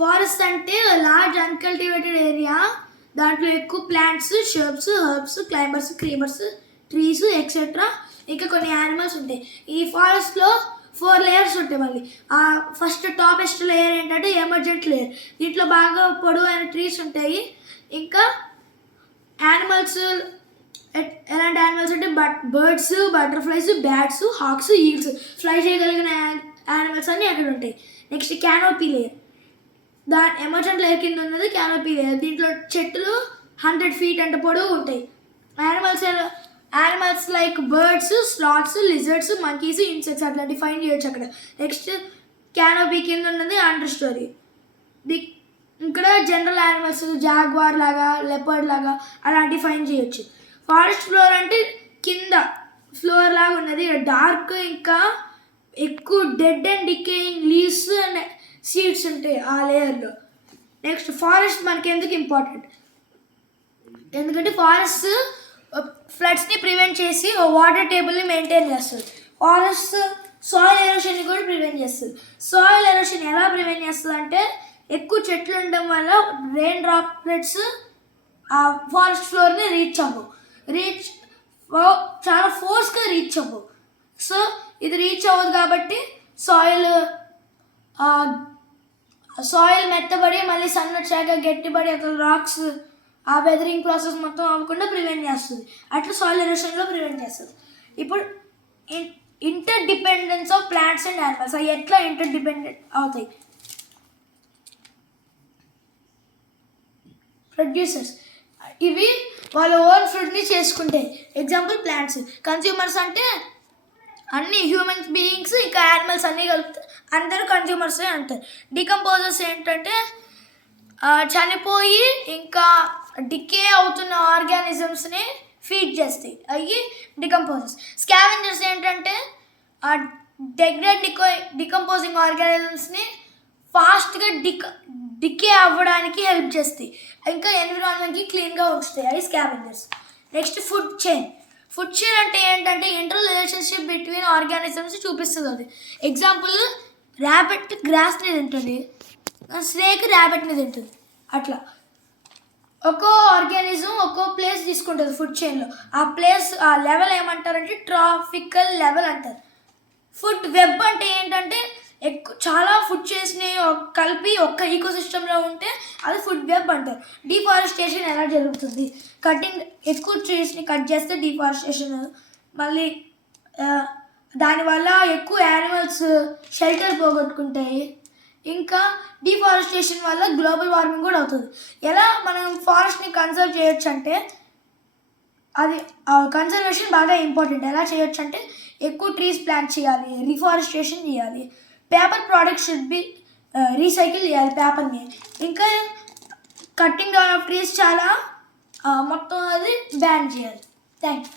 Forest అంటే large uncultivated area, దాంట్లో ఎక్కువ plants, shrubs, herbs, climbers, creepers, trees etcetera, ఇంకా కొన్ని యానిమల్స్ ఉంటాయి. ఈ ఫారెస్ట్లో 4 లేయర్స్ ఉంటాయి. మళ్ళీ ఫస్ట్ టాపెస్ట్ లేయర్ ఏంటంటే ఎమర్జెంట్ లేయర్. దీంట్లో బాగా పొడవైన ట్రీస్ ఉంటాయి. ఇంకా యానిమల్స్ ఎలాంటి యానిమల్స్ అంటే birds, butterflies, bats, hawks, eagles, fly చేయగలిగిన యానిమల్స్ అన్నీ అక్కడ ఉంటాయి. Next canopy layer. Emergent layer కింద ఉన్నది క్యానోపీ లేయర్. దీంట్లో చెట్లు 100 feet అంత పొడవు ఉంటాయి. Animals like birds, sloths, lizards, monkeys, insects అట్లాంటివి ఫైండ్ చేయొచ్చు అక్కడ. నెక్స్ట్ క్యానోపీ కింద ఉన్నది అండర్ స్టోరీ. ఇక్కడ జనరల్ యానిమల్స్ జాగ్వార్ లాగా, లెపర్డ్ లాగా అలాంటివి ఫైండ్ చేయొచ్చు. ఫారెస్ట్ ఫ్లోర్ అంటే కింద ఫ్లోర్ లాగా ఉన్నది, డార్క్, ఇంకా ఎక్కువ dead and decaying leaves and seeds ఉంటాయి ఆ లేయర్లో. నెక్స్ట్ ఫారెస్ట్ మనకి ఎందుకు ఇంపార్టెంట్? ఎందుకంటే ఫారెస్ట్ ఫ్లడ్స్ని ప్రివెంట్ చేసి వాటర్ టేబుల్ని మెయింటైన్ చేస్తుంది. ఫారెస్ట్ సాయిల్ ఎరోషన్ని కూడా ప్రివెంట్ చేస్తుంది. సాయిల్ ఎరోషన్ ఎలా ప్రివెంట్ చేస్తుంది అంటే ఎక్కువ చెట్లు ఉండడం వల్ల రెయిన్ డ్రాప్లెట్స్ ఆ ఫారెస్ట్ ఫ్లోర్ని చాలా ఫోర్స్గా రీచ్ అవ్వవు. సో ఇది రీచ్ అవ్వదు కాబట్టి సాయిల్ మెత్తబడి మళ్ళీ సన్ వచ్చాక గట్టిపడి అక్కడ రాక్స్ ఆ వెదరింగ్ ప్రాసెస్ మొత్తం అవ్వకుండా ప్రివెంట్ చేస్తుంది. అట్లా సాయిల్ ఎరోషన్లో ప్రివెంట్ చేస్తుంది. ఇప్పుడు inter dependence of plants and animals. అవి ఎట్లా ఇంటర్ డిపెండెంట్ అవుతాయి? ప్రొడ్యూసర్స్ ఇవి వాళ్ళ ఓన్ ఫుడ్ని చేసుకుంటాయి. Example plants. కన్స్యూమర్స్ అంటే అన్ని హ్యూమన్స్ బీయింగ్స్ ఇంకా యానిమల్స్ అన్నీ కలిపితే అందరూ కన్స్యూమర్సే అంటారు. డికంపోజర్స్ ఏంటంటే చనిపోయి ఇంకా డికే అవుతున్న ఆర్గానిజమ్స్ని ఫీడ్ చేస్తాయి, అవి డికంపోజర్స్. స్కావెంజర్స్ ఏంటంటే డికంపోజింగ్ ఆర్గానిజమ్స్ని ఫాస్ట్గా డికే అవ్వడానికి హెల్ప్ చేస్తాయి, ఇంకా ఎన్విరాన్మెంట్కి క్లీన్గా ఉంచుతాయి, అవి స్కావెంజర్స్. నెక్స్ట్ ఫుడ్ చైన్ అంటే ఏంటంటే ఇంటర్ రిలేషన్షిప్ బిట్వీన్ ఆర్గానిజమ్స్ చూపిస్తుంది. అది ఎగ్జాంపుల్ ర్యాబిట్ గ్రాస్ని తింటుంది, స్నేక్ ర్యాబిట్ని తింటుంది. అట్లా ఒక్కో ఆర్గానిజం ఒక్కో ప్లేస్ తీసుకుంటుంది ఫుడ్ చైన్లో. ఆ లెవెల్ ఏమంటారంటే ట్రాఫికల్ లెవెల్ అంటారు. ఫుడ్ వెబ్ అంటే ఏంటంటే చాలా ఫుడ్ చైన్స్ని కలిపి ఒక్క ఈకోసిస్టంలో ఉంటే అది ఫుడ్ వెబ్ అంటారు. డిఫారెస్టేషన్ ఎలా జరుగుతుంది? ఎక్కువ ట్రీస్ని కట్ చేస్తే డిఫారెస్టేషన్, మళ్ళీ దానివల్ల ఎక్కువ యానిమల్స్ షెల్టర్ పోగొట్టుకుంటాయి. ఇంకా డిఫారెస్టేషన్ వల్ల గ్లోబల్ వార్మింగ్ కూడా అవుతుంది. ఎలా మనం ఫారెస్ట్ని కన్సర్వ్ చేయొచ్చు అంటే అది కన్సర్వేషన్ బాగా ఇంపార్టెంట్. ఎలా చేయొచ్చు అంటే ఎక్కువ ట్రీస్ ప్లాంట్ చేయాలి, రిఫారెస్టేషన్ చేయాలి, paper products should be recycle చేయాలి పేపర్ని, ఇంకా కట్టింగ్ డౌన్ ఆఫ్ ట్రీస్ చాలా మొత్తం అది బ్యాన్ చేయాలి. Thank you.